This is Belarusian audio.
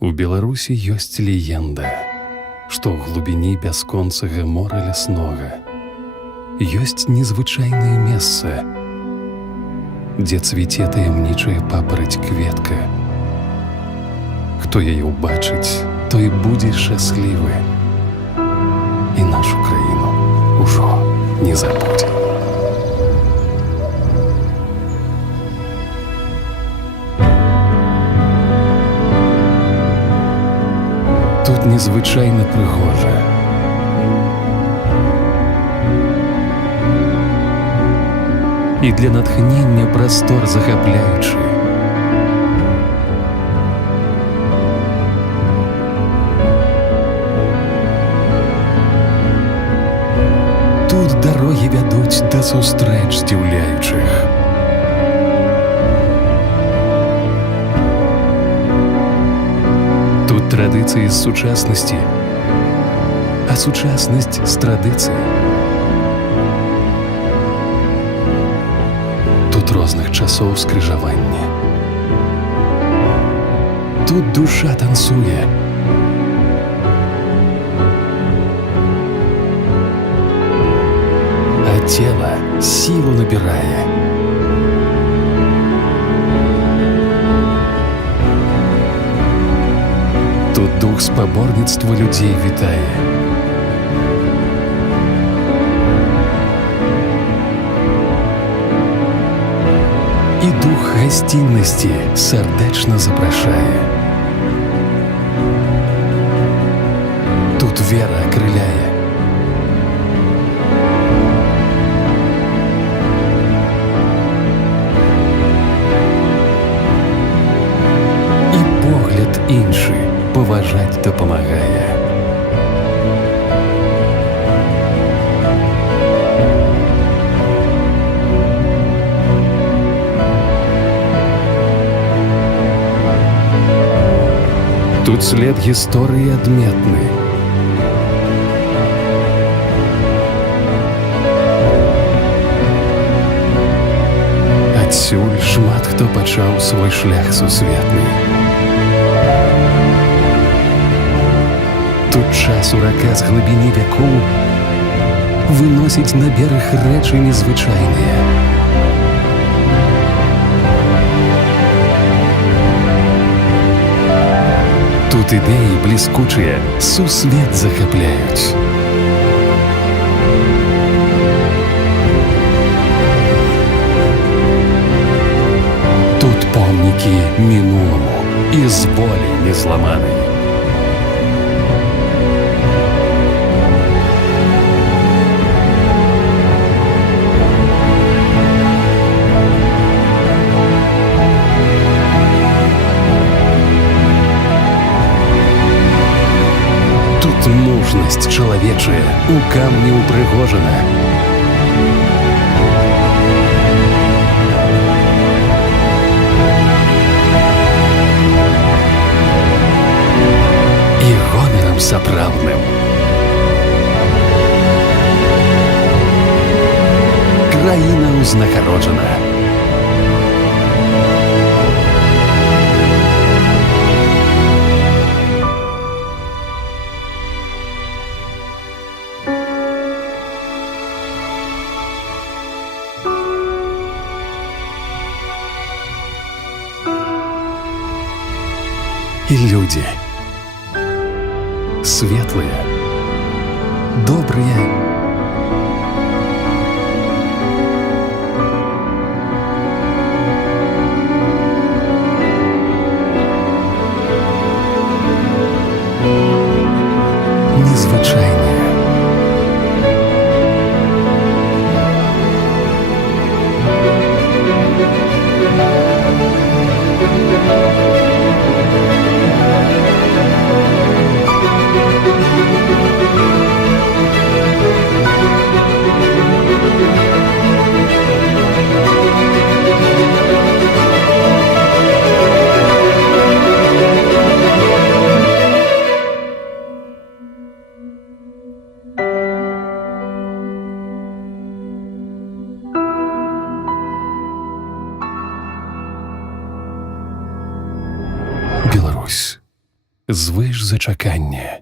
У Беларусі ёсць легенда, што ў глыбіні бясконцага мора ляснога ёсць незвычайнае месца, дзе цвіце таямнічая папараць-кветка. Хто яе ўбачыць, той будзе шчаслівы, і нашу краіну ўжо не забудзе. Тут незвычайна прыгожа. І для натхнення прастор захапляючы. Тут дарогі вядуць да сустрэч здзіўляючых. Тут традыцыі з сучаснасці, а сучаснасць з традыцыяй. Тут розных часоў скрыжавання. Тут душа танцуе. А цела сілу набірае. Тут дух спаборніцтва людзей вітае. І дух гасціннасці сардэчна запрашае. Тут вера акрыляе. І погляд іншы паважаць дапамагае. Тут след гісторыі адметны. Адсюль шмат хто пачаў свой шлях сусветны. Тут час урака з глыбіні вякоў выносіць на бераг рэчы незвычайныя. Тут ідэі бліскучыя сусвет захапляюць. Тут помнікі мінуламу і з волі незламанай. Мужнасць чалавечая у камні ўпрыгожана. І гонарам сапраўдным. Краіна ўзнагароджана. І людзі светлыя, добрыя. Незвычайныя. звыш зачакання,